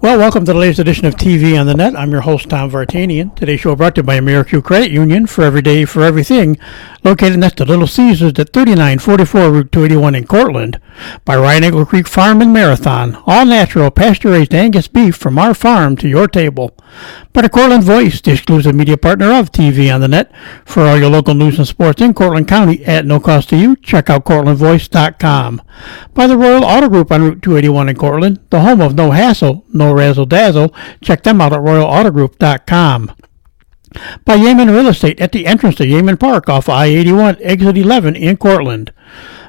Well, welcome to the latest edition of TV on the Net. I'm your host, Tom Vartanian. Today's show brought to you by AmeriQ Credit Union, for every day, for everything, located next to Little Caesars at 3944 Route 281 in Cortland. By Ryan Eagle Creek Farm and Marathon, all natural, pasture-raised Angus beef from our farm to your table. By the Cortland Voice, the exclusive media partner of TV on the Net. For all your local news and sports in Cortland County at no cost to you, check out CortlandVoice.com. By the Royal Auto Group on Route 281 in Cortland, the home of no hassle, no razzle-dazzle. Check them out at RoyalAutoGroup.com. By Yeaman Real Estate at the entrance to Yeaman Park off I-81, exit 11 in Cortland.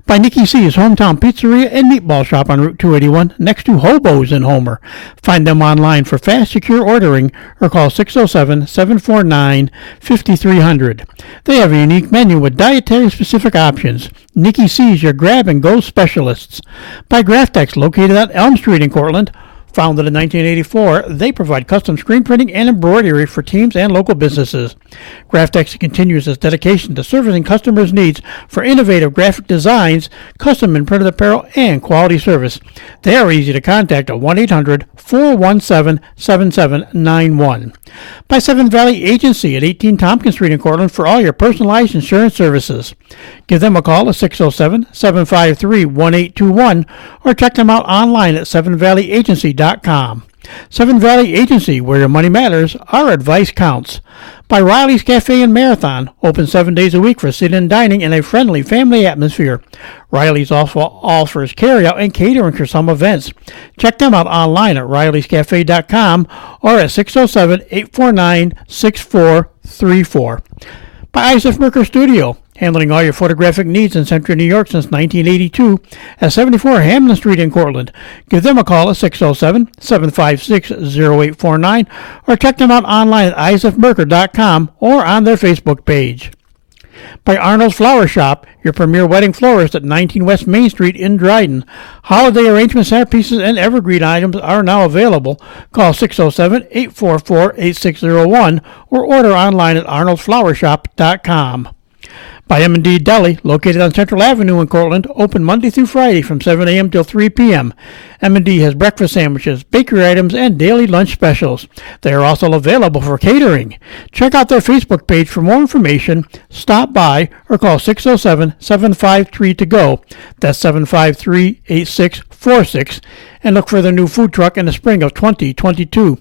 By Nikki C's Hometown Pizzeria and Meatball Shop on Route 281 next to Hobo's in Homer. Find them online for fast, secure ordering or call 607-749-5300. They have a unique menu with dietary-specific options. Nikki C's, your grab-and-go specialists. By Graftex, located on Elm Street in Cortland. Founded in 1984, they provide custom screen printing and embroidery for teams and local businesses. Graftex continues its dedication to servicing customers' needs for innovative graphic designs, custom and printed apparel, and quality service. They are easy to contact at 1-800-417-7791. By Seven Valley Agency at 18 Tompkins Street in Cortland for all your personalized insurance services. Give them a call at 607-753-1821 or check them out online at sevenvalleyagency.com. Seven Valley Agency, where your money matters, our advice counts. By Riley's Cafe and Marathon, open 7 days a week for sit-in dining in a friendly family atmosphere. Riley's also offers carry-out and catering for some events. Check them out online at rileyscafe.com or at 607-849-6434. By Isaac Merker Studio, handling all your photographic needs in Central New York since 1982 at 74 Hamlin Street in Cortland. Give them a call at 607-756-0849 or check them out online at isaacmerker.com or on their Facebook page. By Arnold's Flower Shop, your premier wedding florist at 19 West Main Street in Dryden. Holiday arrangement centerpieces and evergreen items are now available. Call 607-844-8601 or order online at arnoldsflowershop.com. By M&D Deli, located on Central Avenue in Cortland, open Monday through Friday from 7 a.m. till 3 p.m. M&D has breakfast sandwiches, bakery items, and daily lunch specials. They are also available for catering. Check out their Facebook page for more information, stop by, or call 607-753-TO-GO. That's 753-8646. And look for their new food truck in the spring of 2022.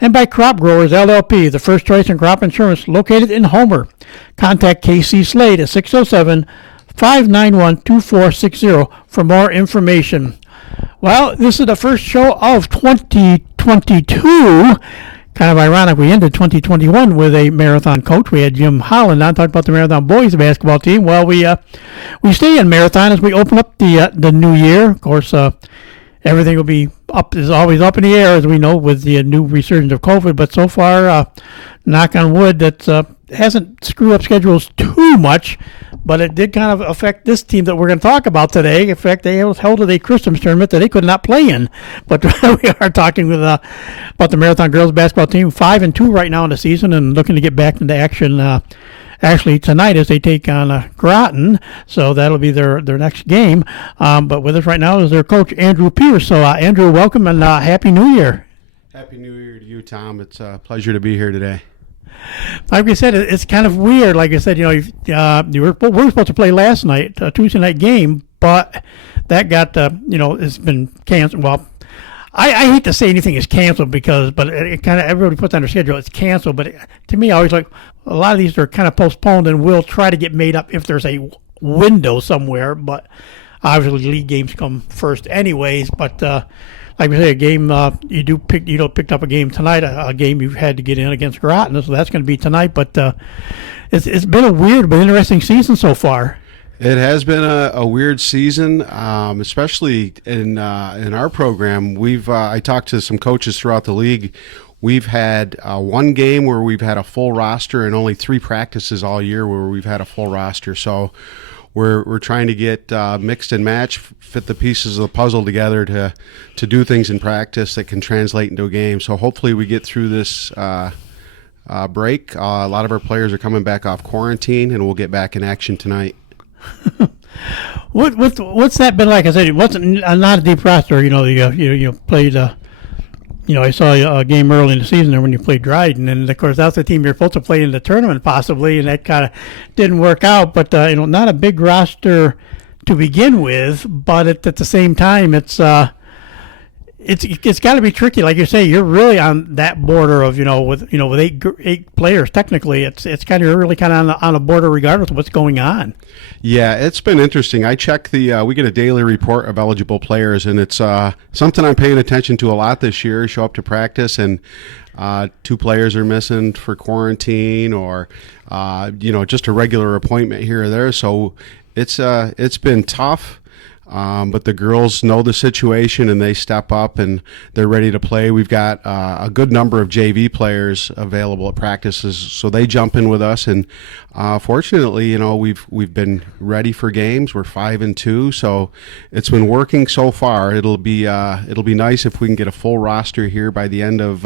And by Crop Growers LLP, the first choice in crop insurance located in Homer. Contact KC Slade at 607-591-2460 for more information. Well, this is the first show of 2022. Kind of ironic, we ended 2021 with a marathon coach. We had Jim Holland on talking about the Marathon boys basketball team. Well, we stay in marathon as we open up the new year. Of course, everything will be up, is always up in the air, as we know, with the new resurgence of COVID. But so far, knock on wood, that hasn't screwed up schedules too much. But it did kind of affect this team that we're going to talk about today. In fact, they held a Christmas tournament that they could not play in. But we are talking about the Marathon girls basketball team, 5-2 right now in the season, and looking to get back into action. Actually, tonight as they take on Groton, so that'll be their next game. But with us right now is their coach, Andrew Pierce. So, Andrew, welcome and Happy New Year. Happy New Year to you, Tom. It's a pleasure to be here today. Like we said, it's kind of weird. Like I said, we were supposed to play last night, a Tuesday night game, but that got, it's been canceled. Well, I hate to say anything is canceled but it kind of, everybody puts on their schedule, it's canceled. But to me, I always like, a lot of these are kind of postponed and we'll try to get made up if there's a window somewhere. But obviously, league games come first anyways. But like we say, a game picked up a game tonight, a game you've had to get in against Groton, so that's going to be tonight. But it's been a weird but interesting season so far. It has been a weird season, especially in our program. I talked to some coaches throughout the league. We've had one game where we've had a full roster and only 3 practices all year where we've had a full roster. So we're trying to get mixed and match, fit the pieces of the puzzle together to do things in practice that can translate into a game. So hopefully we get through this break. A lot of our players are coming back off quarantine, and we'll get back in action tonight. What's that been like? I said it wasn't not a deep roster. You played I saw a game early in the season there when you played Dryden, and of course that's the team you're supposed to play in the tournament possibly, and that kind of didn't work out. But not a big roster to begin with, but at the same time, it's got to be tricky, like you say. You're really on that border of with eight players. Technically, it's kind of really kind of on a border regardless of what's going on. Yeah, it's been interesting. I check we get a daily report of eligible players, and it's something I'm paying attention to a lot this year. Show up to practice, and 2 players are missing for quarantine, or just a regular appointment here or there. So it's been tough. But the girls know the situation, and they step up and they're ready to play. We've got a good number of JV players available at practices, so they jump in with us. And fortunately, we've been ready for games. We're 5-2, so it's been working so far. It'll be nice if we can get a full roster here by the end of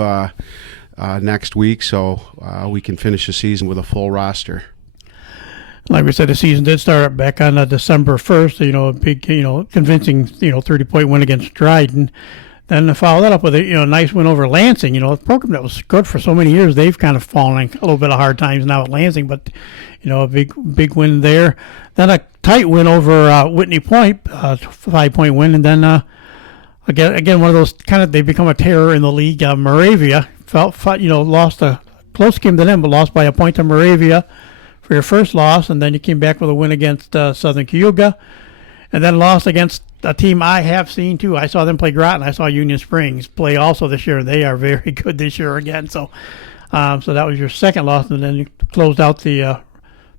next week, so we can finish the season with a full roster. Like we said, the season did start back on December 1st, a big, convincing, 30-point win against Dryden. Then follow that up with a nice win over Lansing. A program that was good for so many years. They've kind of fallen a little bit of hard times now at Lansing, but, a big win there. Then a tight win over Whitney Point, 5-point win. And then, again, one of those they've become a terror in the league. Moravia lost a close game to them, but lost by a point to Moravia for your first loss, and then you came back with a win against Southern Cayuga, and then lost against a team I have seen too. I saw them play Groton. I saw Union Springs play also this year, and they are very good this year again. So that was your second loss, and then you closed out the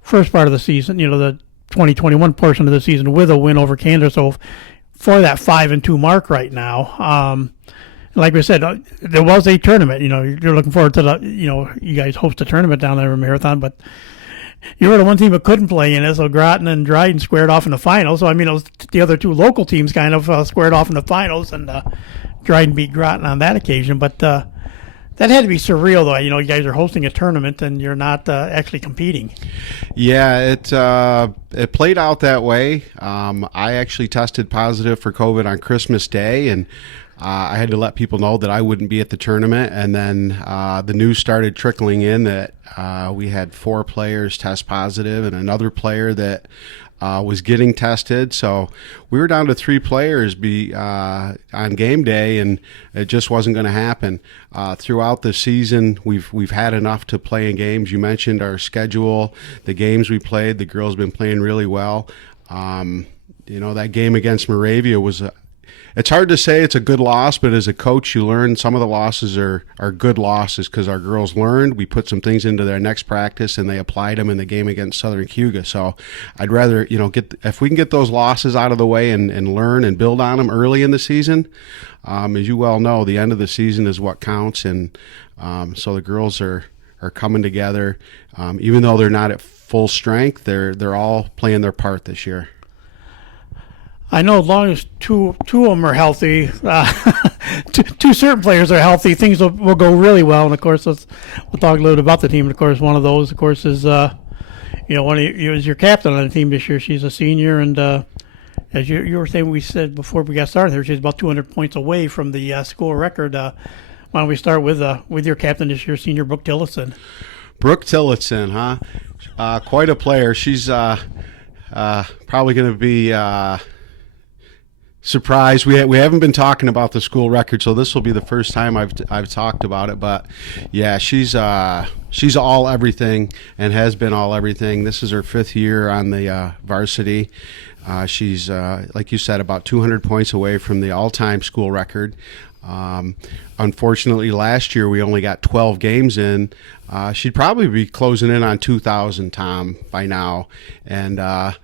first part of the season, the 2021 portion of the season with a win over Canada. So for that 5-2 mark right now, like we said, there was a tournament. You're looking forward to you guys host a tournament down there in Marathon, but you were the one team that couldn't play in it, so Groton and Dryden squared off in the finals. So, it was the other 2 local teams kind of squared off in the finals, and Dryden beat Groton on that occasion. But that had to be surreal, though. You guys are hosting a tournament, and you're not actually competing. Yeah, it played out that way. I actually tested positive for COVID on Christmas Day, and I had to let people know that I wouldn't be at the tournament, and then the news started trickling in that we had 4 players test positive and another player that was getting tested. So we were down to 3 players on game day, and it just wasn't going to happen. Throughout the season, we've had enough to play in games. You mentioned our schedule, the games we played. The girls have been playing really well. That game against Moravia was it's hard to say it's a good loss, but as a coach, you learn some of the losses are good losses because our girls learned. We put some things into their next practice, and they applied them in the game against Southern Cayuga. So I'd rather, if we can get those losses out of the way and learn and build on them early in the season. As you well know, the end of the season is what counts, and so the girls are coming together. Even though they're not at full strength, they're all playing their part this year. I know as long as two of them are healthy, two certain players are healthy, things will go really well. And of course, we'll talk a little bit about the team. And of course, one of those, of course, is one of you is your captain on the team this year. She's a senior, and as you were saying, we said before we got started here, she's about 200 points away from the school record. Why don't we start with your captain this year, senior Brooke Tillotson? Brooke Tillotson, huh? Quite a player. She's probably going to be. Surprise! We haven't been talking about the school record, so this will be the first time I've talked about it. But yeah, she's all everything and has been all everything. This is her 5th year on the varsity. She's like you said, about 200 points away from the all-time school record. Unfortunately, last year we only got 12 games in. She'd probably be closing in on 2,000, Tom, by now, and.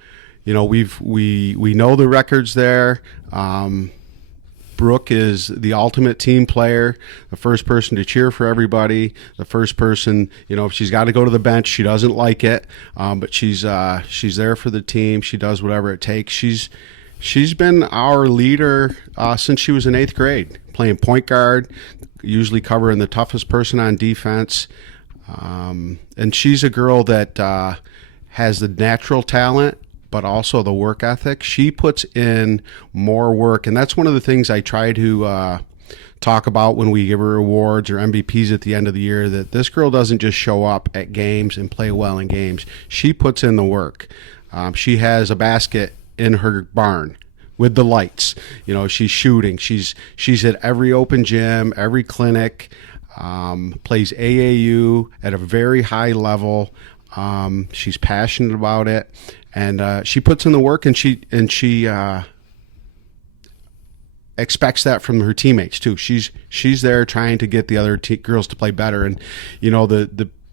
We know the records there. Brooke is the ultimate team player, the first person to cheer for everybody, the first person, if she's got to go to the bench, she doesn't like it, but she's there for the team. She does whatever it takes. She's been our leader since she was in 8th grade, playing point guard, usually covering the toughest person on defense. And she's a girl that has the natural talent, but also the work ethic. She puts in more work, and that's one of the things I try to talk about when we give her awards or MVPs at the end of the year, that this girl doesn't just show up at games and play well in games. She puts in the work. She has a basket in her barn with the lights. She's shooting. She's at every open gym, every clinic, plays AAU at a very high level. She's passionate about it, and she puts in the work, and she expects that from her teammates too. She's there trying to get the other girls to play better, and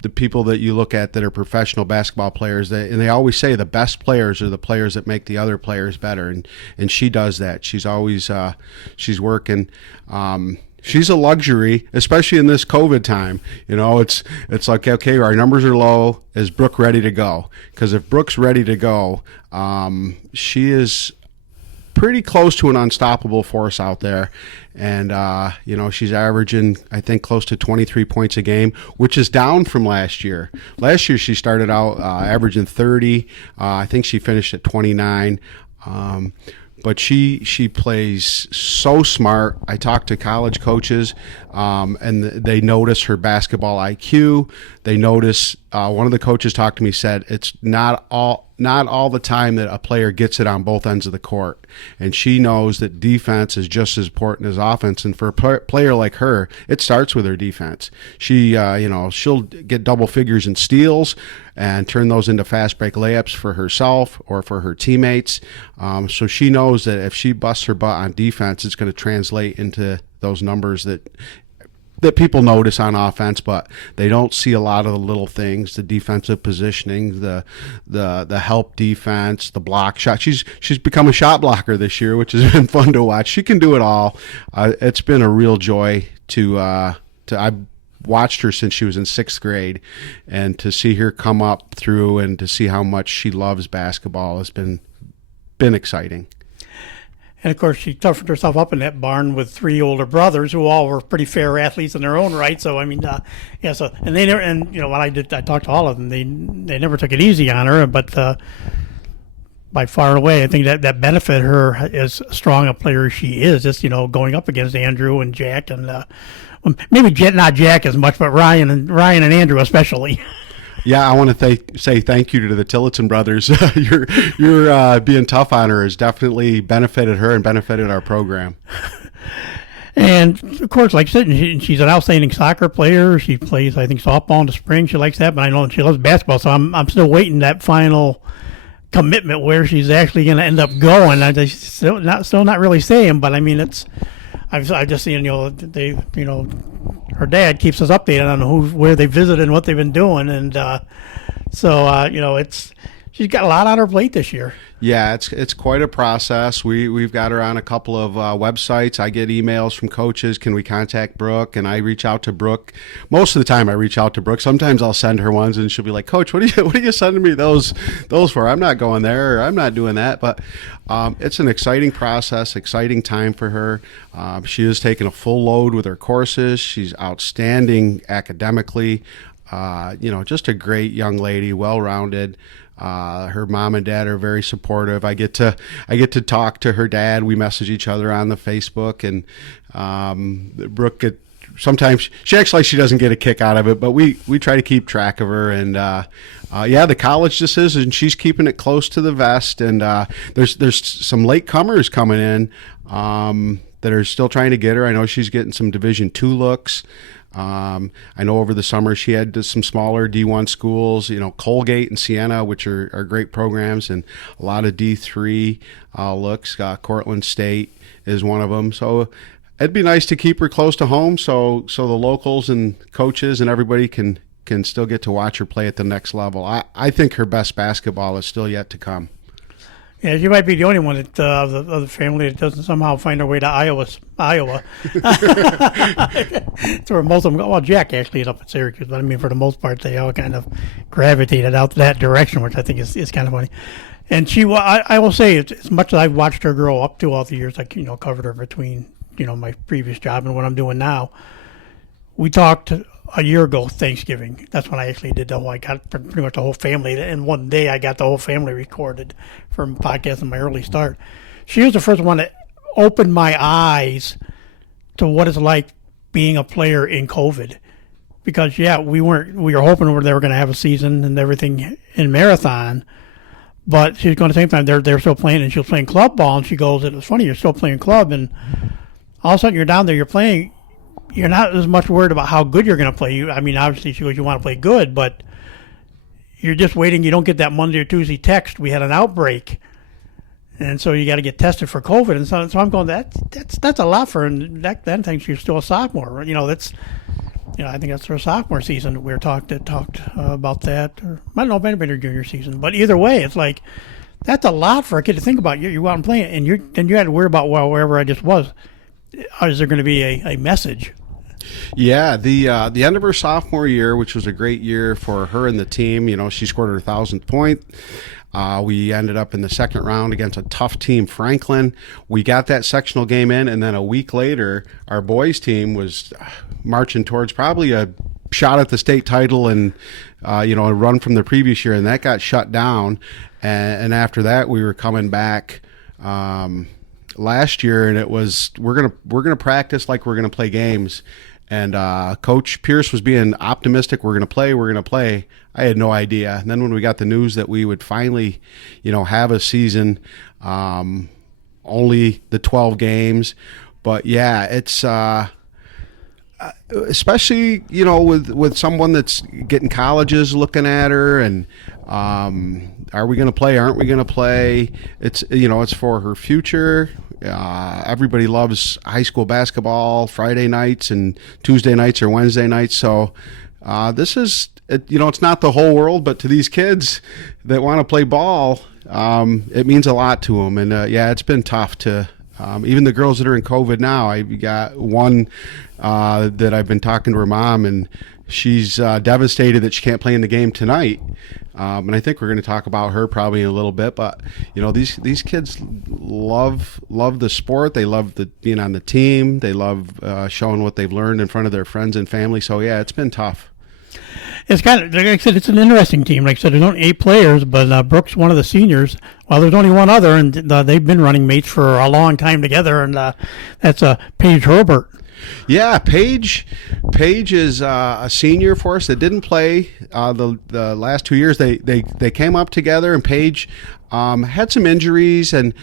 the people that you look at that are professional basketball players, and they always say the best players are the players that make the other players better, and she does that. She's always she's working. She's a luxury, especially in this COVID time. It's like, okay, our numbers are low. Is Brooke ready to go? Because if Brooke's ready to go, she is pretty close to an unstoppable force out there. And, she's averaging, I think, close to 23 points a game, which is down from last year. Last year, she started out averaging 30. I think she finished at 29. But she plays so smart. I talk to college coaches, and they notice her basketball IQ. They notice, one of the coaches talked to me, said it's not all the time that a player gets it on both ends of the court. And she knows that defense is just as important as offense. And for a player like her, it starts with her defense. She'll get double figures in steals and turn those into fast break layups for herself or for her teammates. So she knows that if she busts her butt on defense, it's going to translate into those numbers that people notice on offense, but they don't see a lot of the little things, the defensive positioning, the help defense, the block shot. She's become a shot blocker this year, which has been fun to watch. She can do it all. It's been a real joy to I've watched her since she was in 6th grade, and to see her come up through and to see how much she loves basketball has been exciting. And of course, she toughened herself up in that barn with 3 older brothers who all were pretty fair athletes in their own right. So I mean, So and they never, and when I talked to all of them, they never took it easy on her. But by far and away, I think that benefited her as strong a player as she is. Just going up against Andrew and Jack, and maybe not Jack as much, but Ryan and Andrew especially. Yeah, I want to say thank you to the Tillotson brothers. You're being tough on her has definitely benefited her and benefited our program. And of course, like I said, she's an outstanding soccer player. She plays, I think, softball in the spring. She likes that, but I know she loves basketball. So I'm still waiting that final commitment where she's actually going to end up going. I just still not really saying, but I mean I've just seen her dad keeps us updated on where they visited and what they've been doing, and she's got a lot on her plate this year. Yeah, it's quite a process. We've got her on a couple of websites. I get emails from coaches. Can we contact Brooke? And I reach out to Brooke. Most of the time, I reach out to Brooke. Sometimes I'll send her ones, and she'll be like, "Coach, what are you sending me those for? I'm not going there. Or I'm not doing that." But it's an exciting process, exciting time for her. She is taking a full load with her courses. She's outstanding academically. Just a great young lady, well-rounded. Her mom and dad are very supportive. I get to talk to her dad. We message each other on the Facebook, and Brooke sometimes she acts like she doesn't get a kick out of it, but we try to keep track of her. And the college decision, she's keeping it close to the vest. And there's some late comers coming in that are still trying to get her. I know she's getting some Division II looks. I know over the summer she had some smaller D1 schools, Colgate and Siena, which are great programs, and a lot of D3 looks. Cortland State is one of them. So it'd be nice to keep her close to home so the locals and coaches and everybody can still get to watch her play at the next level. I think her best basketball is still yet to come. Yeah, you might be the only one of the family that doesn't somehow find their way to Iowa. It's where most of them go. Well, Jack actually is up at Syracuse, but I mean, for the most part, they all kind of gravitated out that direction, which I think is kind of funny. And I will say, as much as I've watched her grow up throughout the years, I covered her between my previous job and what I'm doing now. We talked a year ago, Thanksgiving. That's when I actually did I got pretty much the whole family. And one day I got the whole family recorded from podcasting my early start. She was the first one that opened my eyes to what it's like being a player in COVID. Because we were hoping they were going to have a season and everything in marathon, but she's going at the same time they're still playing, and she was playing club ball, and she goes, "It's funny, you're still playing club, and all of a sudden you're down there, you're playing, you're not as much worried about how good you're going to play. Obviously she goes, you want to play good, but you're just waiting. You don't get that Monday or Tuesday text. We had an outbreak, and so you got to get tested for COVID, and so I'm going, that's a lot for her. And back then, I think she was still a sophomore. I think that's her sophomore season. We were talked about that. Or I don't know if anybody her junior season, but either way, it's like that's a lot for a kid to think about. You go out and play, and you had to worry about wherever I just was. Is there going to be a message? Yeah, the end of her sophomore year, which was a great year for her and the team. She scored her 1,000th point. We ended up in the second round against a tough team, Franklin. We got that sectional game in, and then a week later, our boys team was marching towards probably a shot at the state title and a run from the previous year, and that got shut down. And after that, we were coming back last year, and it was we're gonna practice like we're gonna play games. And Coach Pierce was being optimistic. We're going to play. I had no idea. And then when we got the news that we would finally, have a season, only the 12 games. But, yeah, it's especially, with someone that's getting colleges looking at her and are we going to play? Aren't we going to play? It's, it's for her future. Everybody loves high school basketball Friday nights and Tuesday nights or Wednesday nights. So this is, it's not the whole world, but to these kids that want to play ball, it means a lot to them. And it's been tough to, even the girls that are in COVID now. I got one that I've been talking to her mom, and she's devastated that she can't play in the game tonight. And I think we're going to talk about her probably in a little bit. But these kids love the sport. They love being on the team. They love showing what they've learned in front of their friends and family. So it's been tough. It's kind of, like I said, it's an interesting team. Like I said, there's only 8 players, but Brooke's one of the seniors. Well, there's only one other, and they've been running mates for a long time together, and that's Paige Herbert. Yeah, Paige is a senior for us that didn't play the last 2 years. They came up together, and Paige had some injuries and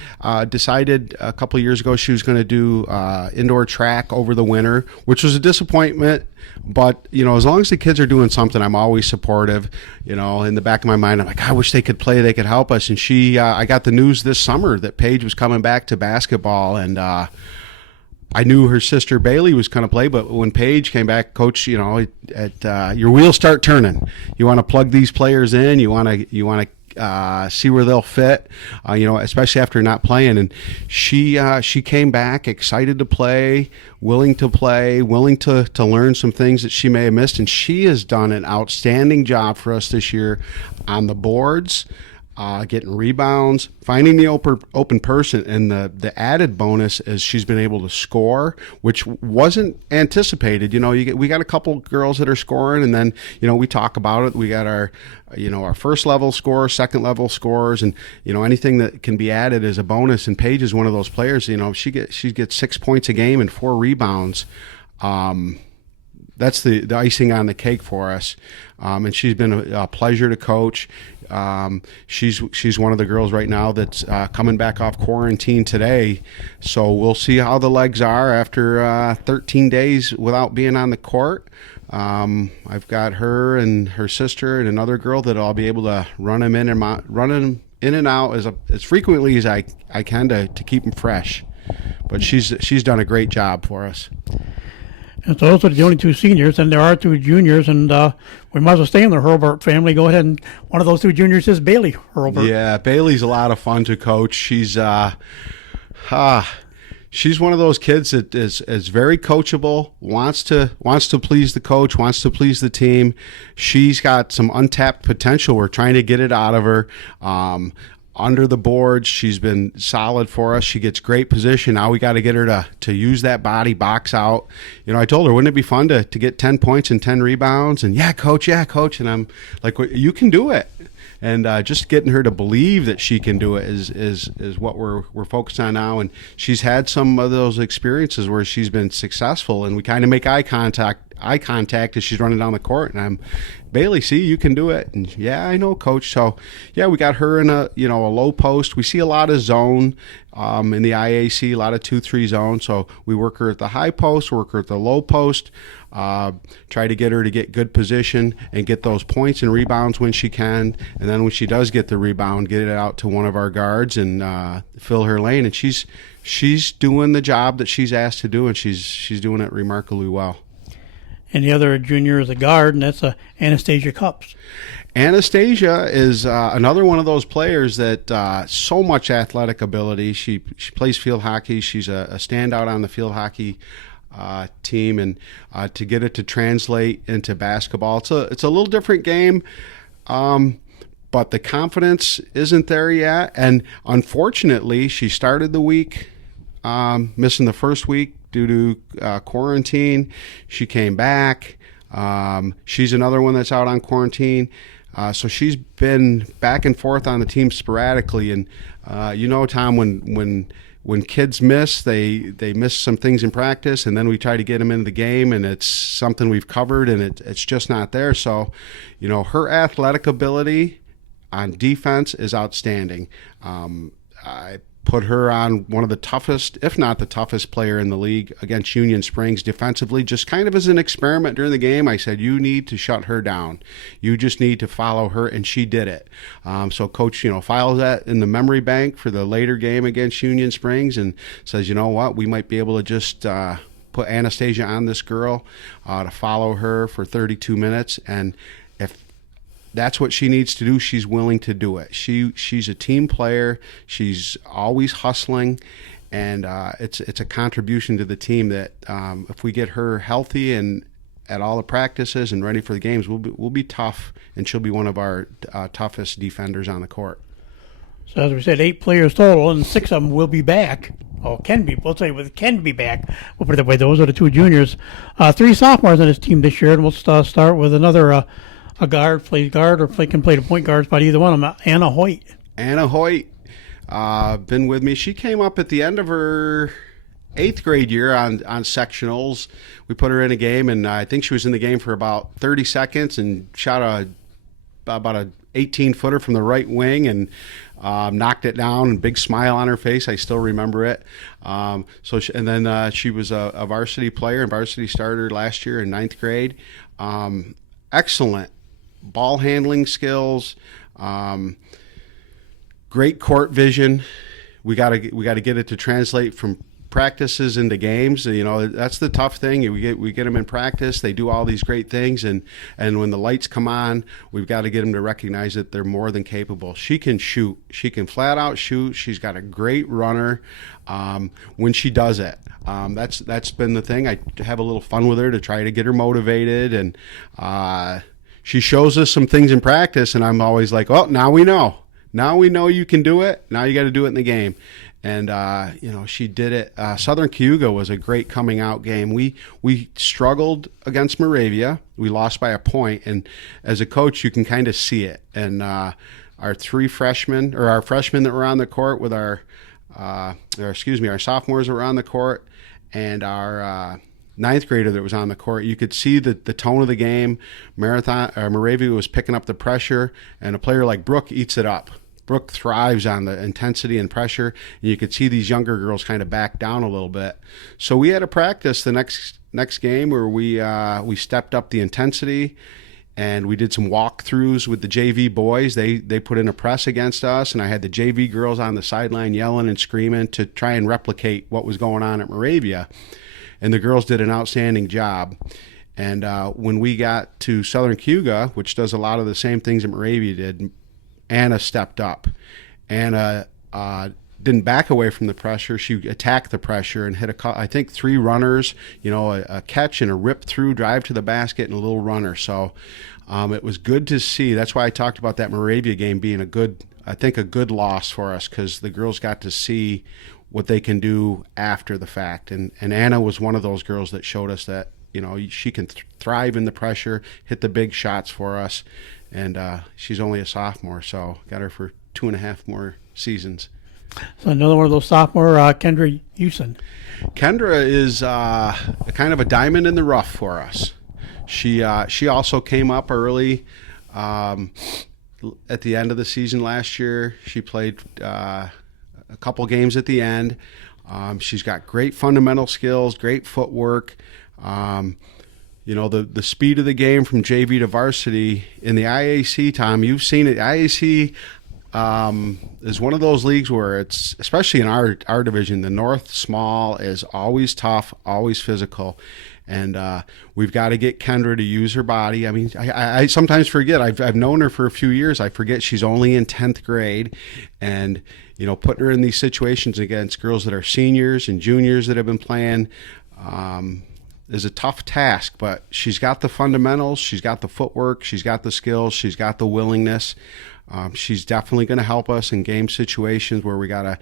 decided a couple of years ago she was going to do indoor track over the winter, which was a disappointment. But, as long as the kids are doing something, I'm always supportive. In the back of my mind, I'm like, I wish they could play, they could help us. And I got the news this summer that Paige was coming back to basketball, and I knew her sister Bailey was going to play, but when Paige came back, Coach, your wheels start turning. You want to plug these players in. You want to see where they'll fit. Especially after not playing. And she came back excited to play, willing to learn some things that she may have missed. And she has done an outstanding job for us this year on the boards. Getting rebounds, finding the open person, and the added bonus is she's been able to score, which wasn't anticipated. We got a couple girls that are scoring, and then we talk about it. We got our first level scorers, second level scorers, and anything that can be added is a bonus. And Paige is one of those players. She gets 6 points a game and 4 rebounds. That's the icing on the cake for us. And she's been a pleasure to coach. She's one of the girls right now that's coming back off quarantine today. So we'll see how the legs are after 13 days without being on the court. I've got her and her sister and another girl that I'll be able to run them in and out as frequently as I can to keep them fresh. But she's done a great job for us. And so those are the only 2 seniors, and there are 2 juniors, and we might as well stay in the Herbert family. Go ahead, and one of those 2 juniors is Bailey Herbert. Yeah, Bailey's a lot of fun to coach. She's one of those kids that is very coachable, wants to please the coach, wants to please the team. She's got some untapped potential. We're trying to get it out of her. Under the boards, she's been solid for us. She gets great position. Now we got to get her to use that body, box out. I told her, wouldn't it be fun to get 10 points and 10 rebounds? And yeah, coach. And I'm like, well, you can do it. and just getting her to believe that she can do it is what we're focused on now. And she's had some of those experiences where she's been successful, and we kind of make eye contact as she's running down the court, and I'm, Bailey, see, you can do it. And yeah, I know, coach. So yeah, we got her in a low post. We see a lot of zone in the IAC, a lot of 2-3 zone. So we work her at the high post, work her at the low post, try to get her to get good position and get those points and rebounds when she can. And then when she does get the rebound, get it out to one of our guards and fill her lane. And she's doing the job that she's asked to do, and she's doing it remarkably well. And the other junior is a guard, and that's Anastasia Cups. Anastasia is another one of those players that so much athletic ability. She plays field hockey. She's a standout on the field hockey team, and to get it to translate into basketball, it's a little different game, but the confidence isn't there yet. And unfortunately, she started the week missing the first week due to quarantine. She came back. She's another one that's out on quarantine. So she's been back and forth on the team sporadically. And Tom, when kids miss, they miss some things in practice, and then we try to get them into the game, and it's something we've covered, and it's just not there. So, her athletic ability on defense is outstanding. I put her on one of the toughest, if not the toughest player in the league against Union Springs defensively, just kind of as an experiment during the game. I said, you need to shut her down. You just need to follow her, and she did it. So coach, files that in the memory bank for the later game against Union Springs and says, you know what, we might be able to just put Anastasia on this girl to follow her for 32 minutes. And if that's what she needs to do, she's willing to do it. She's a team player. She's always hustling, and it's a contribution to the team that if we get her healthy and at all the practices and ready for the games, we'll be tough, and she'll be one of our toughest defenders on the court. So as we said, 8 players total, and 6 of them will be back. Oh, can be. We'll say can be back. We'll put it that way. Those are the 2 juniors. 3 sophomores on this team this year, and we'll start with another. A guard plays guard or can play the point guards by either one of them. Anna Hoyt. Anna Hoyt, been with me. She came up at the end of her 8th grade year on sectionals. We put her in a game, and I think she was in the game for about 30 seconds and shot about a 18-footer from the right wing and knocked it down, and big smile on her face. I still remember it. She was a varsity player and varsity starter last year in 9th grade. Excellent ball handling skills, great court vision. We got to get it to translate from practices into games. That's the tough thing. We get them in practice. They do all these great things, and when the lights come on, we've got to get them to recognize that they're more than capable. She can shoot. She can flat out shoot. She's got a great runner when she does it. That's been the thing. I have a little fun with her to try to get her motivated, and she shows us some things in practice, and I'm always like, oh, now we know. Now we know you can do it. Now you got to do it in the game. And, she did it. Southern Cayuga was a great coming out game. We struggled against Moravia. We lost by a point. And as a coach, you can kind of see it. And our freshmen that were on the court with our sophomores that were on the court, and our 9th grader that was on the court, you could see the tone of the game. Moravia was picking up the pressure, and a player like Brooke eats it up. Brooke thrives on the intensity and pressure, and you could see these younger girls kind of back down a little bit. So we had to practice the next game where we stepped up the intensity, and we did some walkthroughs with the JV boys. They put in a press against us, and I had the JV girls on the sideline yelling and screaming to try and replicate what was going on at Moravia. And the girls did an outstanding job. And when we got to Southern Cayuga, which does a lot of the same things that Moravia did, Anna stepped up. Anna didn't back away from the pressure. She attacked the pressure and hit I think 3 runners, a catch and a rip through, drive to the basket, and a little runner. So it was good to see. That's why I talked about that Moravia game being a good loss for us, because the girls got to see what they can do after the fact. And Anna was one of those girls that showed us that, she can thrive in the pressure, hit the big shots for us. And she's only a sophomore, so got her for 2.5 more seasons. So another one of those sophomore, Kendra Houston. Kendra is kind of a diamond in the rough for us. She also came up early. At the end of the season last year, she played a couple games at the end. She's got great fundamental skills, great footwork. The speed of the game from JV to varsity in the IAC, Tom, you've seen it. IAC is one of those leagues where it's, especially in our division, the North Small is always tough, always physical. And we've got to get Kendra to use her body. I mean, I sometimes forget. I've known her for a few years. I forget she's only in 10th grade. And, putting her in these situations against girls that are seniors and juniors that have been playing is a tough task. But she's got the fundamentals. She's got the footwork. She's got the skills. She's got the willingness. She's definitely going to help us in game situations where we gotta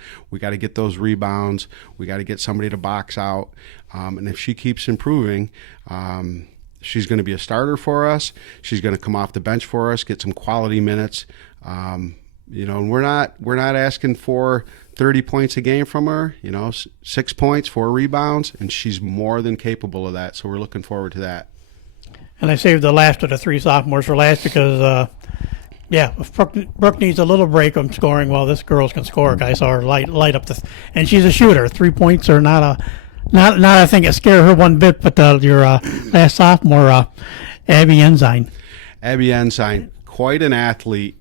get those rebounds. We got to get somebody to box out. And if she keeps improving, she's going to be a starter for us. She's going to come off the bench for us, get some quality minutes. And we're not asking for 30 points a game from her. 6 points, 4 rebounds, and she's more than capable of that. So we're looking forward to that. And I saved the last of the 3 sophomores for last because. If Brooke needs a little break on scoring, well, this girl can score. I saw her light up and she's a shooter. 3 points are not I think it scared her one bit. But your last sophomore, Abby Ensign. Abby Ensign, quite an athlete.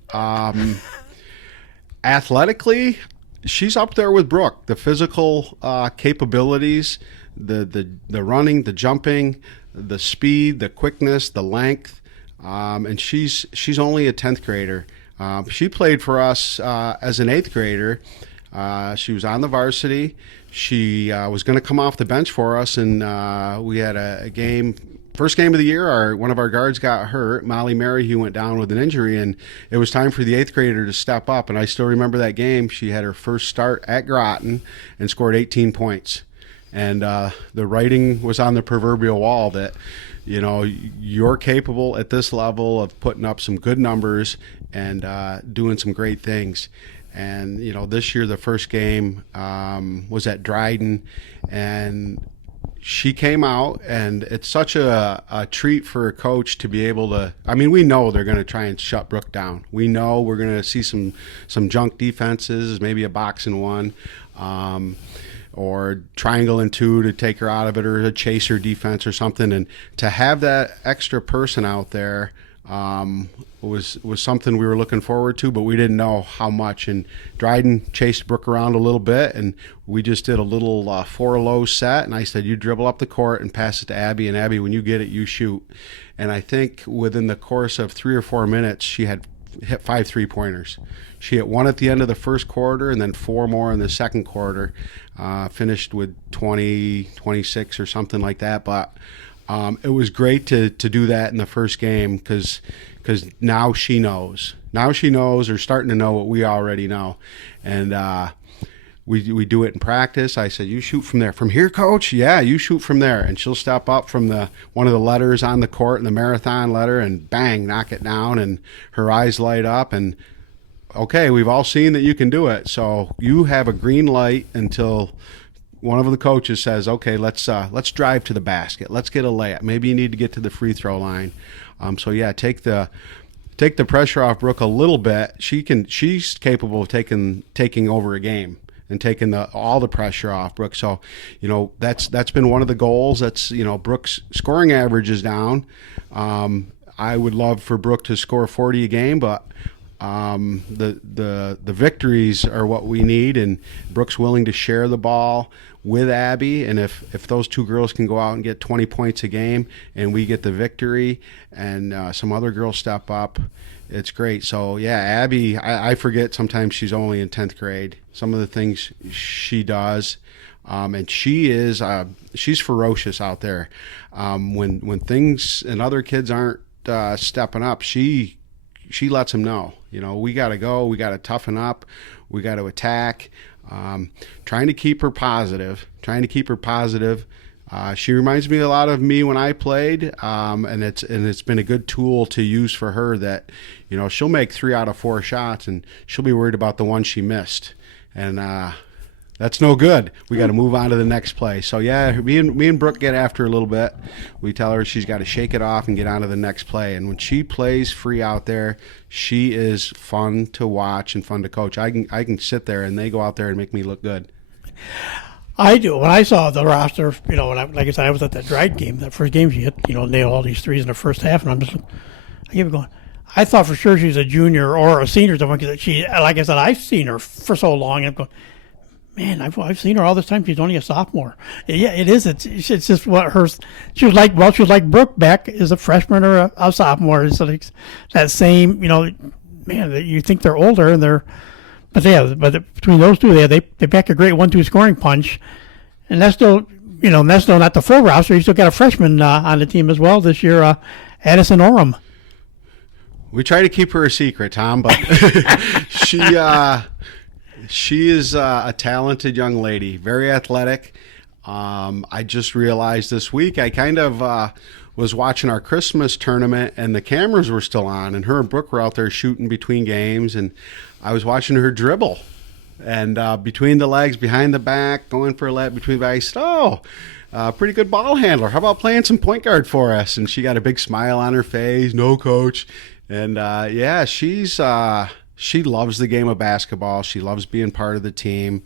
Athletically, she's up there with Brooke. The physical capabilities, the running, the jumping, the speed, the quickness, the length. And she's only a 10th grader. She played for us as an 8th grader. She was on the varsity. She was going to come off the bench for us, and we had a game. First game of the year, one of our guards got hurt. Molly Merrihew went down with an injury, and it was time for the 8th grader to step up. And I still remember that game. She had her first start at Groton and scored 18 points. And the writing was on the proverbial wall that you're capable at this level of putting up some good numbers and doing some great things. And, this year the first game was at Dryden, and she came out, and it's such a treat for a coach to be able to – I mean, we know they're going to try and shut Brooke down. We know we're going to see some junk defenses, maybe a box and one. Or triangle and 2 to take her out of it, or a chaser defense or something. And to have that extra person out there was something we were looking forward to, but we didn't know how much. And Dryden chased Brooke around a little bit, and we just did a little 4-low set. And I said, you dribble up the court and pass it to Abby, and Abby, when you get it, you shoot. And I think within the course of 3 or 4 minutes, she had hit 5 3-pointers. She hit 1 at the end of the first quarter and then 4 more in the second quarter. Finished with 20, 26 or something like that. But it was great to do that in the first game because now she knows. Now she knows, or starting to know what we already know. And we do it in practice. I said, you shoot from there. From here, coach? Yeah, you shoot from there. And she'll step up from one of the letters on the court, and the marathon letter, and bang, knock it down, and her eyes light up. And okay, we've all seen that you can do it. So you have a green light until one of the coaches says, okay, let's drive to the basket. Let's get a layup. Maybe you need to get to the free throw line. Take the pressure off Brooke a little bit. She's capable of taking over a game and taking all the pressure off Brooke. So, that's been one of the goals. That's, Brooke's scoring average is down. I would love for Brooke to score 40 a game, but the victories are what we need, and Brooke's willing to share the ball with Abby, and if those 2 girls can go out and get 20 points a game and we get the victory and some other girls step up, it's great. So yeah, Abby, I forget sometimes she's only in 10th grade, some of the things she does, and she's ferocious out there. When things and other kids aren't stepping up, she lets them know, we got to go, we got to toughen up, we got to attack, trying to keep her positive, She reminds me a lot of me when I played, and it's been a good tool to use for her. That she'll make 3 out of 4 shots, and she'll be worried about the one she missed, and that's no good. We got to move on to the next play. So yeah, me and Brooke get after her a little bit. We tell her she's got to shake it off and get on to the next play. And when she plays free out there, she is fun to watch and fun to coach. I can sit there and they go out there and make me look good. I do. When I saw the roster, like I said, I was at that drag game, that first game she hit, nailed all these threes in the first half, and I kept going. I thought for sure she's a junior or a senior, because she, like I said, I've seen her for so long, and I'm going, man, I've seen her all this time. She's only a sophomore. Yeah, it is. It's just what she was like. Well, she was like Brooke back as a freshman or a sophomore. It's like that same, man. You think they're older, and but between those two, they pack a great 1-2 scoring punch, and that's still, that's still not the full roster. You still got a freshman on the team as well this year, Addison Orem. We try to keep her a secret, Tom, but She is a talented young lady, very athletic. I just realized this week I kind of was watching our Christmas tournament, and the cameras were still on, and her and Brooke were out there shooting between games, and I was watching her dribble. And between the legs, behind the back, going for a lap between the legs. Pretty good ball handler. How about playing some point guard for us? And she got a big smile on her face. No, coach. And she loves the game of basketball. She loves being part of the team.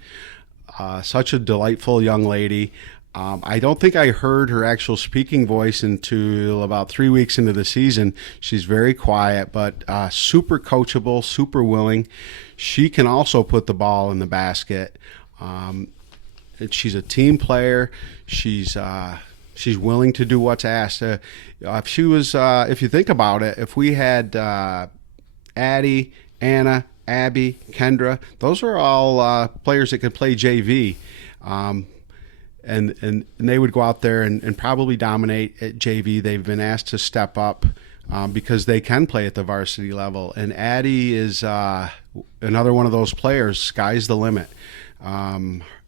Such a delightful young lady. I don't think I heard her actual speaking voice until about 3 weeks into the season. She's very quiet, but super coachable, super willing. She can also put the ball in the basket. She's a team player. She's willing to do what's asked. If you think about it, if we had Addie, Anna, Abby, Kendra, those are all players that could play JV, and they would go out there and probably dominate at JV. They've been asked to step up because they can play at the varsity level, and Addie is another one of those players. Sky's the limit.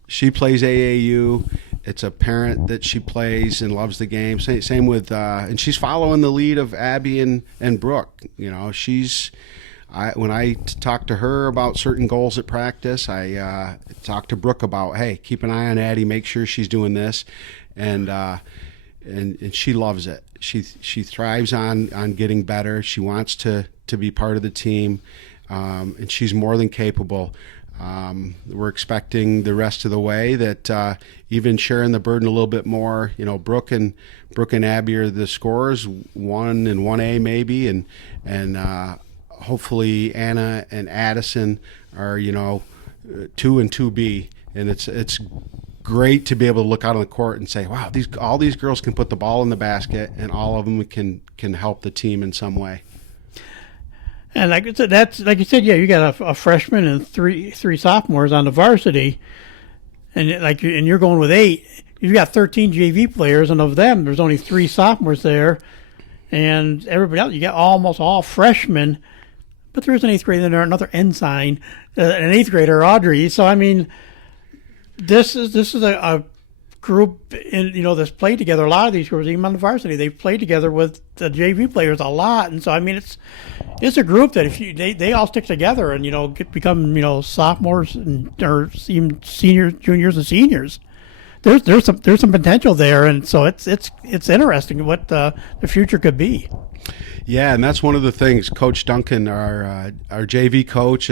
She plays AAU. It's apparent that she plays and loves the game. Same with, and she's following the lead of Abby and Brooke. When I talk to her about certain goals at practice, I talk to Brooke about, hey, keep an eye on Addie, make sure she's doing this, and she loves it. She thrives on getting better. She wants to be part of the team, and she's more than capable. We're expecting the rest of the way that even sharing the burden a little bit more. Brooke and Abby are the scorers, 1 and 1A maybe, and hopefully Anna and Addison are 2 and 2B, and it's great to be able to look out on the court and say, wow, all these girls can put the ball in the basket, and all of them can help the team in some way. And like I said, that's like you said, yeah, you got a freshman and three sophomores on the varsity, and you're going with 8. You've got 13 JV players, and of them, there's only 3 sophomores there, and everybody else, you got almost all freshmen. But there is an 8th grader in there, another ensign, an 8th grader, Audrey. So I mean, this is a group that's played together. A lot of these girls, even on the varsity, they've played together with the JV players a lot, and so I mean, it's a group that if they all stick together and become sophomores or even seniors, juniors, and seniors. There's some potential there, and so it's interesting what the future could be. Yeah, and that's one of the things. Coach Duncan, our JV coach,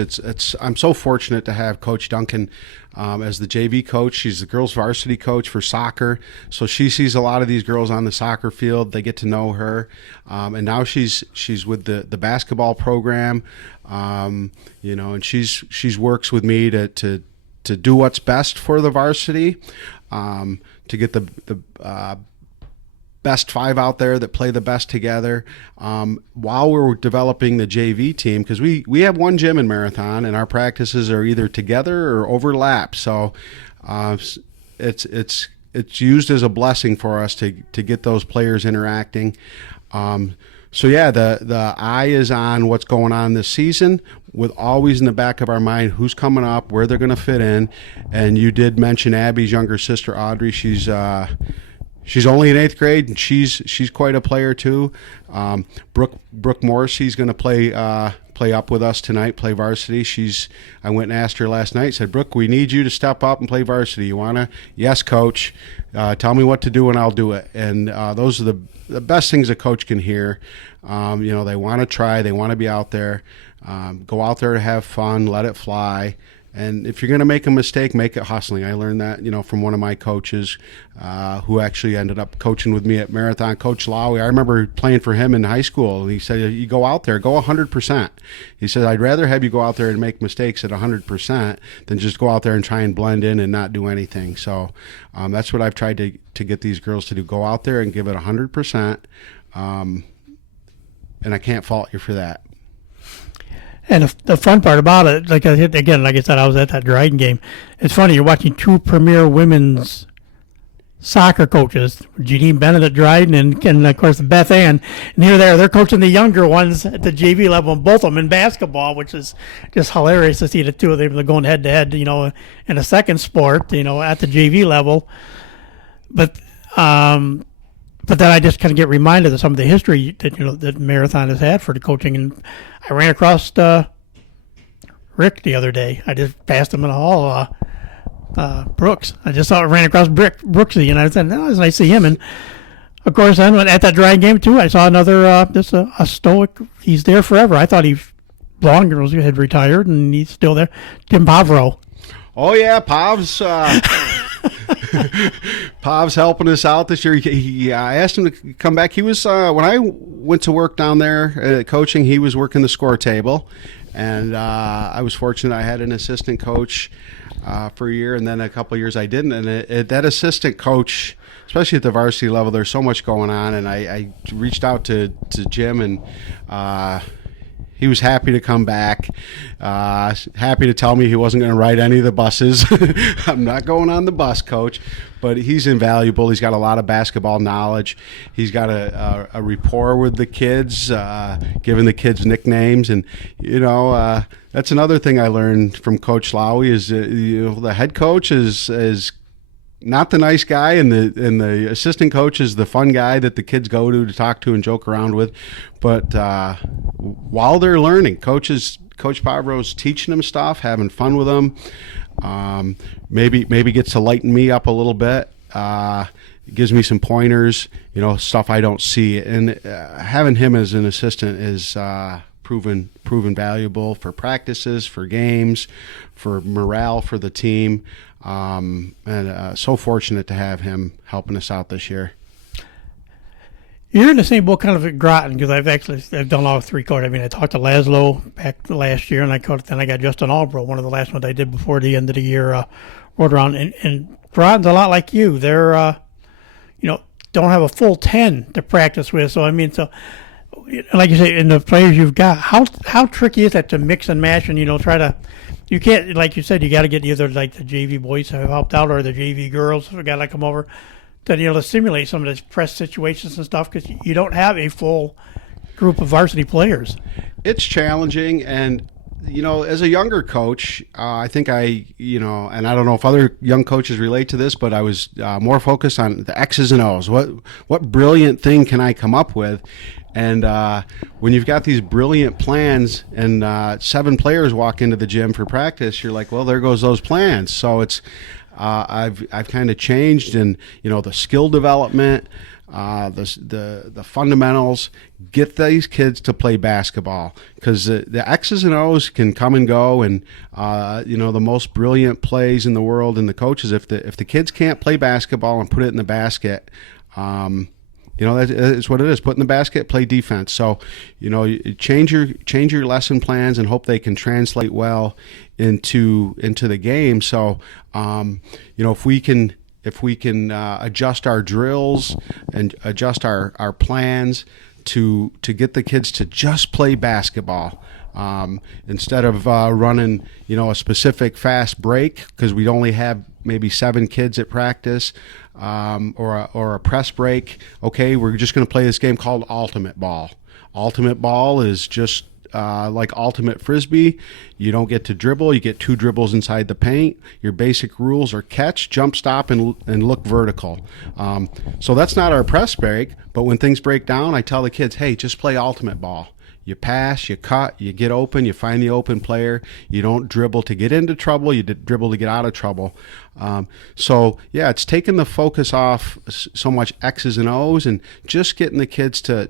I'm so fortunate to have Coach Duncan as the JV coach. She's the girls varsity coach for soccer, so she sees a lot of these girls on the soccer field. They get to know her, and now she's with the basketball program, and she's works with me to do what's best for the varsity, to get the best 5 out there that play the best together, while we're developing the JV team, because we have one gym in Marathon, and our practices are either together or overlap. So it's used as a blessing for us to get those players interacting. So yeah, the eye is on what's going on this season, with always in the back of our mind who's coming up, where they're going to fit in. And you did mention Abby's younger sister, Audrey. She's She's only in 8th grade, and she's quite a player too. Brooke Morrissey's going to play up with us tonight, play varsity. I went and asked her last night, said, Brooke, we need you to step up and play varsity. You want to? Yes, coach. Tell me what to do and I'll do it. And those are the best things a coach can hear. They want to try. They want to be out there. Go out there to have fun, let it fly. And if you're going to make a mistake, make it hustling. I learned that, from one of my coaches who actually ended up coaching with me at Marathon, Coach Lowy. I remember playing for him in high school. And he said, you go out there, go 100%. He said, I'd rather have you go out there and make mistakes at 100% than just go out there and try and blend in and not do anything. So that's what I've tried to get these girls to do. Go out there and give it 100%. And I can't fault you for that. And the fun part about it, like I said, I was at that Dryden game. It's funny, you're watching two premier women's soccer coaches, Janine Bennett at Dryden and of course Beth Ann. And here they're coaching the younger ones at the JV level, and both of them in basketball, which is just hilarious to see the two of them going head to head, in a second sport, at the JV level. But then I just kind of get reminded of some of the history that Marathon has had for the coaching. And I ran across Rick the other day. I just passed him in the hall, Brooks. I just ran across Brooksy, and I said, "No, it's nice to see him." And of course, then at that Dryden game too, I saw another just a stoic. He's there forever. I thought Blonde Girls had retired, and he's still there. Tim Pavro. Oh yeah, Pav's. Pav's helping us out this year. I asked him to come back. He was when I went to work down there coaching. He was working the score table, and I was fortunate. I had an assistant coach for a year, and then a couple of years I didn't. And that assistant coach, especially at the varsity level, there's so much going on. And I reached out to Jim, and he was happy to come back, happy to tell me he wasn't going to ride any of the buses. I'm not going on the bus, Coach. But he's invaluable. He's got a lot of basketball knowledge. He's got a rapport with the kids, giving the kids nicknames. And, that's another thing I learned from Coach Lowy is, the head coach is not the nice guy, and the assistant coach is the fun guy that the kids go to talk to and joke around with. But while they're learning, Coach Pavro's teaching them stuff, having fun with them. Maybe gets to lighten me up a little bit. Gives me some pointers, stuff I don't see. And having him as an assistant is proven valuable for practices, for games, for morale for the team. And so fortunate to have him helping us out this year. You're in the same boat kind of at Groton, because I've done all three courts. I talked to Laszlo back last year, and then I got Justin Albro, one of the last ones I did before the end of the year, rode around. And Groton's a lot like you. They're, don't have a full 10 to practice with. So, like you say, in the players you've got, how tricky is that to mix and match and, you can't, like you said, you got to get either like the JV boys have helped out or the JV girls who got to come over to simulate some of these press situations and stuff, because you don't have a full group of varsity players. It's challenging, and as a younger coach, I think and I don't know if other young coaches relate to this, but I was more focused on the X's and O's. What brilliant thing can I come up with? And when you've got these brilliant plans and 7 players walk into the gym for practice, you're like, well, there goes those plans. So it's I've kind of changed in the skill development, the fundamentals. Get these kids to play basketball, because the X's and O's can come and go, and the most brilliant plays in the world, and the coaches, if the kids can't play basketball and put it in the basket. That's what it is. Put in the basket, play defense. So, change your lesson plans and hope they can translate well into the game. So, if we can adjust our drills and adjust our plans to get the kids to just play basketball, instead of running a specific fast break, because we only have maybe 7 kids at practice. or a press break. Okay, we're just going to play this game called Ultimate Ball. Ultimate Ball is just like Ultimate Frisbee. You don't get to dribble. You get 2 dribbles inside the paint. Your basic rules are catch, jump, stop, and look vertical. So that's not our press break, but when things break down, I tell the kids, hey, just play Ultimate Ball. You pass, you cut, you get open, you find the open player. You don't dribble to get into trouble. You dribble to get out of trouble. So, yeah, it's taking the focus off so much X's and O's and just getting the kids to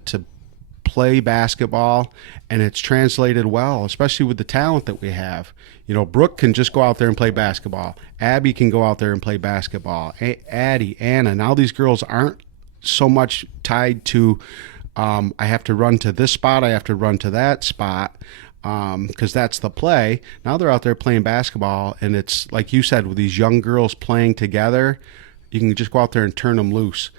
play basketball, and it's translated well, especially with the talent that we have. You know, Brooke can just go out there and play basketball. Abby can go out there and play basketball. Addie, Anna, now these girls aren't so much tied to I have to run to this spot, I have to run to that spot, because that's the play. Now they're out there playing basketball, and it's like you said, with these young girls playing together, you can just go out there and turn them loose.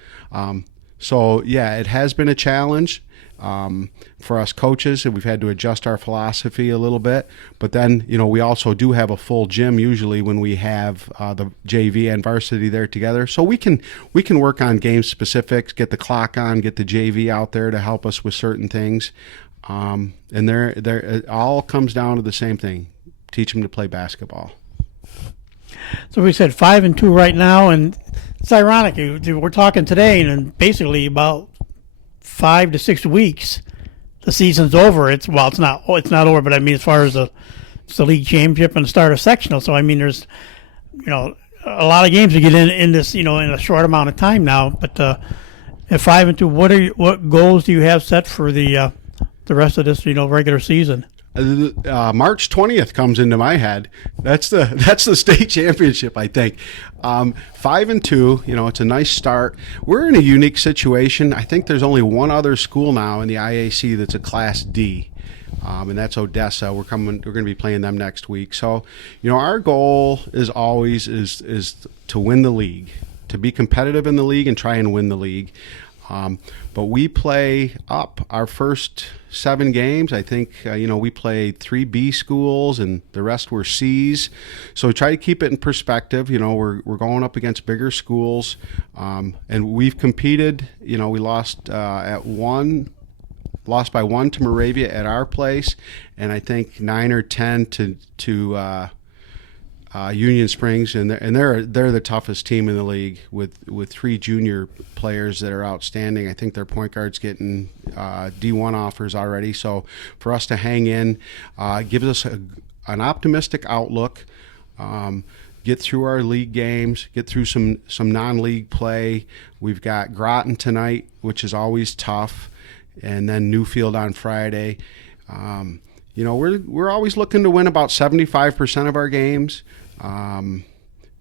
So, yeah, it has been a challenge for us coaches, and we've had to adjust our philosophy a little bit. But then, you know, we also do have a full gym usually when we have the JV and varsity there together. So we can work on game specifics, get the clock on, get the JV out there to help us with certain things. And it all comes down to the same thing: teach them to play basketball. So we said 5-2 right now, and it's ironic. We're talking today, and basically about 5 to 6 weeks, the season's over. It's not over, but I mean, as far as the league championship and the start of sectional. So I mean, there's, you know, a lot of games to get in this, you know, in a short amount of time now. But at 5-2, what goals do you have set for the rest of this, you know, regular season? March 20th comes into my head. That's the state championship, I think. 5-2, you know, it's a nice start. We're in a unique situation. I think there's only one other school now in the IAC that's a Class D, and that's Odessa. We're going to be playing them next week. So, you know, our goal is always is to win the league, to be competitive in the league and try and win the league. But we play up our first 7 games. I think, you know, we played 3 B schools and the rest were C's. So we try to keep it in perspective. You know, we're going up against bigger schools. And we've competed. You know, we lost by 1 to Moravia at our place, and I think 9 or 10 to Union Springs, and they're the toughest team in the league with 3 junior players that are outstanding. I think their point guard's getting D1 offers already. So for us to hang in gives us an optimistic outlook. Get through our league games, get through some non-league play. We've got Groton tonight, which is always tough, and then Newfield on Friday. You know, we're always looking to win about 75% of our games,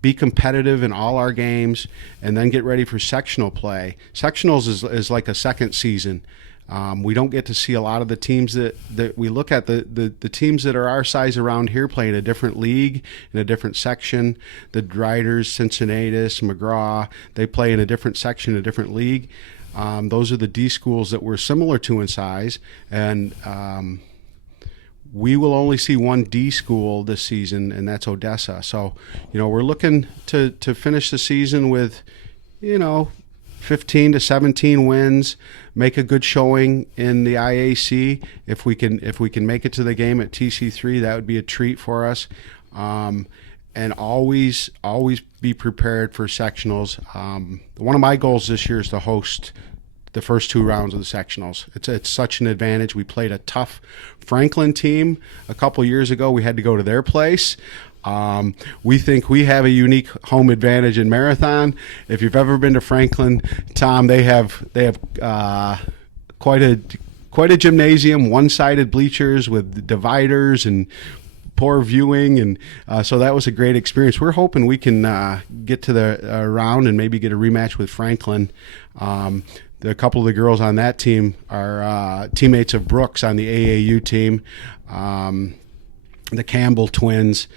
be competitive in all our games, and then get ready for sectional play. Sectionals is like a second season. We don't get to see a lot of the teams that we look at. The teams that are our size around here play in a different league, in a different section. The Driders, Cincinnatus, McGraw, they play in a different section, a different league. Those are the D schools that we're similar to in size, and we will only see one D school this season, and that's Odessa. So, you know, we're looking to finish the season with, you know, 15 to 17 wins, make a good showing in the IAC. If we can make it to the game at TC3, that would be a treat for us. And always be prepared for sectionals. One of my goals this year is to host the first 2 rounds of the sectionals. It's such an advantage. We played a tough Franklin team a couple years ago. We had to go to their place. We think we have a unique home advantage in Marathon. If you've ever been to Franklin, Tom, they have quite a gymnasium, one-sided bleachers with dividers and poor viewing, and so that was a great experience. We're hoping we can get to the round and maybe get a rematch with Franklin. A couple of the girls on that team are teammates of Brooks on the AAU team. The Campbell twins,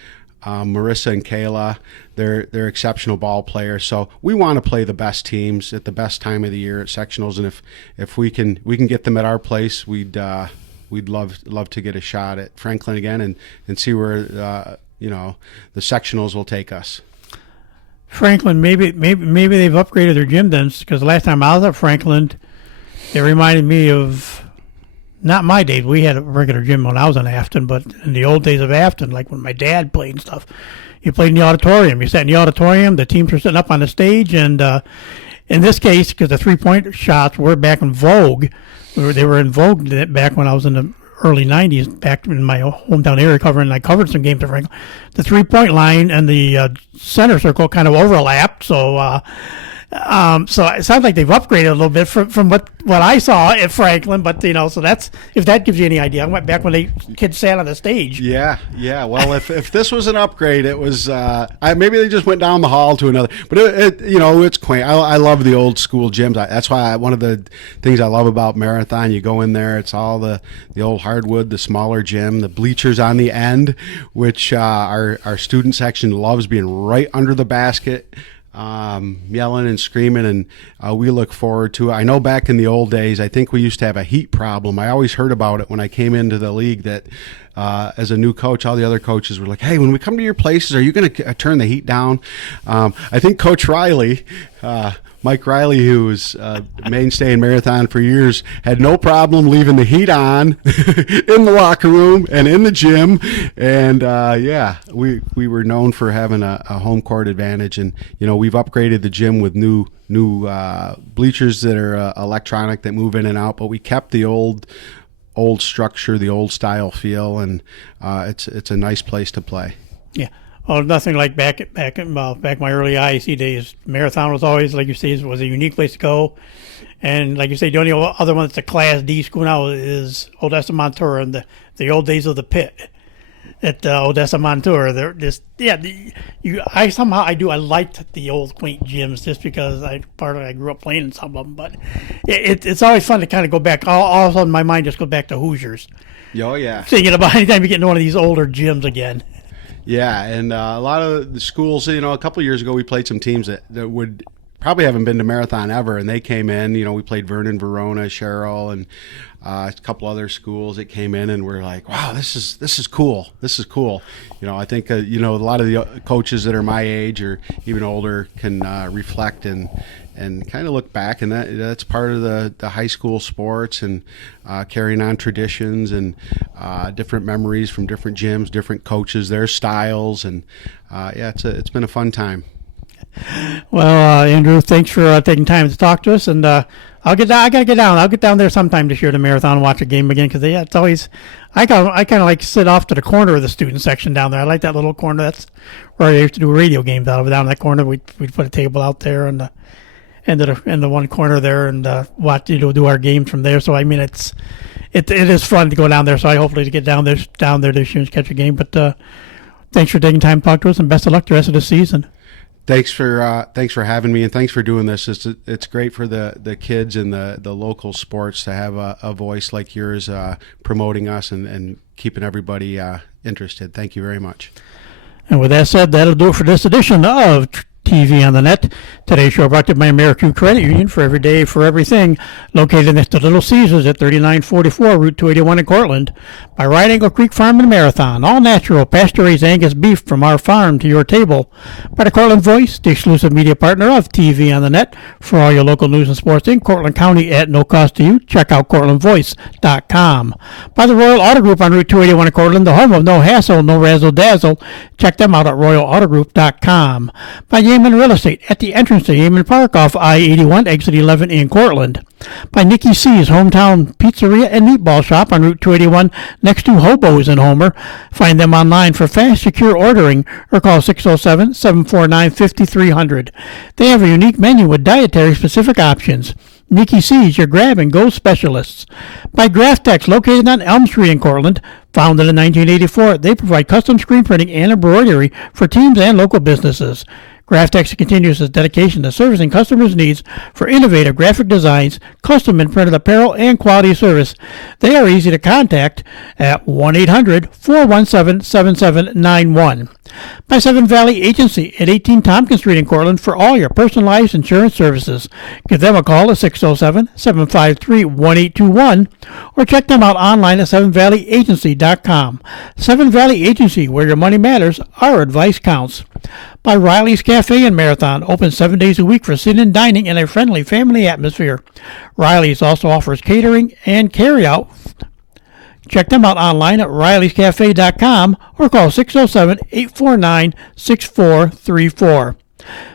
Marissa and Kayla, they're exceptional ball players. So we want to play the best teams at the best time of the year at sectionals, and if we can get them at our place, we'd love to get a shot at Franklin again and see where you know, the sectionals will take us. Franklin, maybe they've upgraded their gym then, because the last time I was at Franklin, it reminded me of not my days. We had a regular gym when I was in Afton, but in the old days of Afton, like when my dad played and stuff, you played in the auditorium. You sat in the auditorium. The teams were sitting up on the stage, and in this case, because the three-point shots were back in vogue, they were in vogue back when I was in the early 90s, back in my hometown area I covered some games at Franklin. The three-point line and the center circle kind of overlapped, so it sounds like they've upgraded a little bit from what I saw at Franklin, but so that's, if that gives you any idea. I went back when kids sat on the stage. Yeah. Well, if this was an upgrade, it was maybe they just went down the hall to another. But it's quaint. I love the old school gyms. That's why one of the things I love about Marathon, you go in there, it's all the old hardwood, the smaller gym, the bleachers on the end, which our student section loves being right under the basket. Yelling and screaming, and we look forward to it. I know back in the old days, I think we used to have a heat problem. I always heard about it when I came into the league that as a new coach, all the other coaches were like, hey, when we come to your places, are you going to turn the heat down? I think Coach Riley, Mike Riley, who was a mainstay in Marathon for years, had no problem leaving the heat on in the locker room and in the gym. And we were known for having a home court advantage. And we've upgraded the gym with new bleachers that are electronic that move in and out. But we kept the old structure, the old style feel, and it's a nice place to play. Yeah. Well, nothing like back my early IAC days. Marathon was always, like you say, was a unique place to go. And like you say, the only other one that's a Class D school now is Odessa Montour, and the old days of the pit at Odessa Montour. They're just I liked the old quaint gyms just because I grew up playing in some of them. But it's always fun to kind of go back. All of a sudden, my mind just goes back to Hoosiers. Oh yeah. Thinking about anytime you get into one of these older gyms again. Yeah, and a lot of the schools, a couple of years ago, we played some teams that would probably haven't been to Marathon ever, and they came in. We played Vernon, Verona, Sherrill, and a couple other schools that came in, and we're like, wow, this is cool. This is cool. I think a lot of the coaches that are my age or even older can reflect and kind of look back, and that's part of the high school sports and carrying on traditions and different memories from different gyms, different coaches, their styles, and it's been a fun time. Well, Andrew, thanks for taking time to talk to us, and I gotta get down. I'll get down there sometime this year to Marathon and watch a game again, because it's always I kind of like sit off to the corner of the student section down there. I like that little corner. That's where I used to do radio games out of. Down in that corner, we'd put a table out there and in the one corner there, and watch do our games from there. So I mean, it is fun to go down there. So I hopefully to get down there this year and catch a game. But thanks for taking time to talk to us, and best of luck the rest of the season. Thanks for having me, and thanks for doing this. It's great for the kids and the local sports to have a voice like yours promoting us and keeping everybody interested. Thank you very much. And with that said, that'll do it for this edition of TV on the Net. Today's show brought to you by American Credit Union, for every day, for everything. Located next to Little Caesars at 3944 Route 281 in Cortland. By Right Angle Creek Farm and Marathon. All natural, pasture-raised Angus beef from our farm to your table. By the Cortland Voice, the exclusive media partner of TV on the Net. For all your local news and sports in Cortland County at no cost to you, check out CortlandVoice.com. By the Royal Auto Group on Route 281 in Cortland, the home of no hassle, no razzle-dazzle. Check them out at RoyalAutoGroup.com. By Yeaman Real Estate at the entrance to Yeaman Park off I-81, exit 11 in Cortland. By Nikki C's Hometown Pizzeria and Meatball Shop on Route 281 next to Hobo's in Homer. Find them online for fast, secure ordering or call 607-749-5300. They have a unique menu with dietary specific options. Nikki C's, your grab-and-go specialists. By Graftex, located on Elm Street in Cortland. Founded in 1984, they provide custom screen printing and embroidery for teams and local businesses. Graftex continues its dedication to servicing customers' needs for innovative graphic designs, custom and printed apparel, and quality service. They are easy to contact at 1-800-417-7791. By Seven Valley Agency at 18 Tompkins Street in Cortland for all your personalized insurance services. Give them a call at 607-753-1821 or check them out online at sevenvalleyagency.com. Seven Valley Agency, where your money matters, our advice counts. by Riley's Cafe and Marathon, open 7 days a week for sit-in dining in a friendly family atmosphere. Riley's also offers catering and carry-out. Check them out online at rileyscafe.com or call 607-849-6434.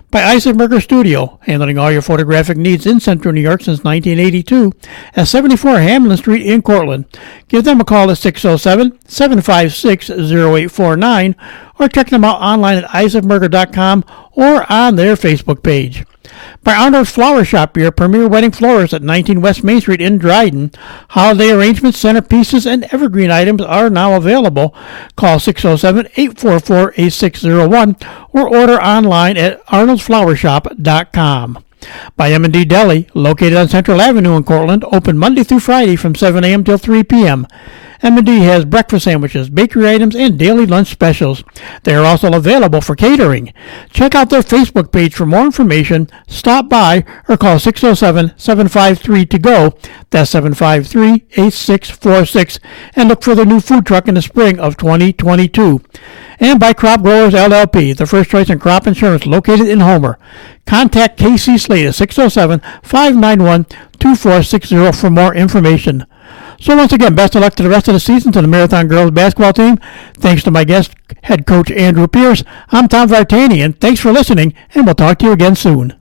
By Eisenberger Studio, handling all your photographic needs in Central New York since 1982 at 74 Hamlin Street in Cortland. Give them a call at 607-756-0849 or check them out online at eisenberger.com or on their Facebook page. By Arnold's Flower Shop, your premier wedding florist at 19 West Main Street in Dryden. Holiday arrangements, centerpieces, and evergreen items are now available. Call 607-844-8601 or order online at arnoldsflowershop.com. By M&D Deli, located on Central Avenue in Cortland, open Monday through Friday from 7 a.m. till 3 p.m. M&D has breakfast sandwiches, bakery items, and daily lunch specials. They are also available for catering. Check out their Facebook page for more information, stop by, or call 607-753-TO-GO, that's 753-8646, and look for the new food truck in the spring of 2022. And by Crop Growers LLP, the first choice in crop insurance located in Homer. Contact KC Slade at 607-591-2460 for more information. So once again, best of luck to the rest of the season to the Marathon girls basketball team. Thanks to my guest, head coach Andrew Pierce. I'm Tom Vartanian. Thanks for listening, and we'll talk to you again soon.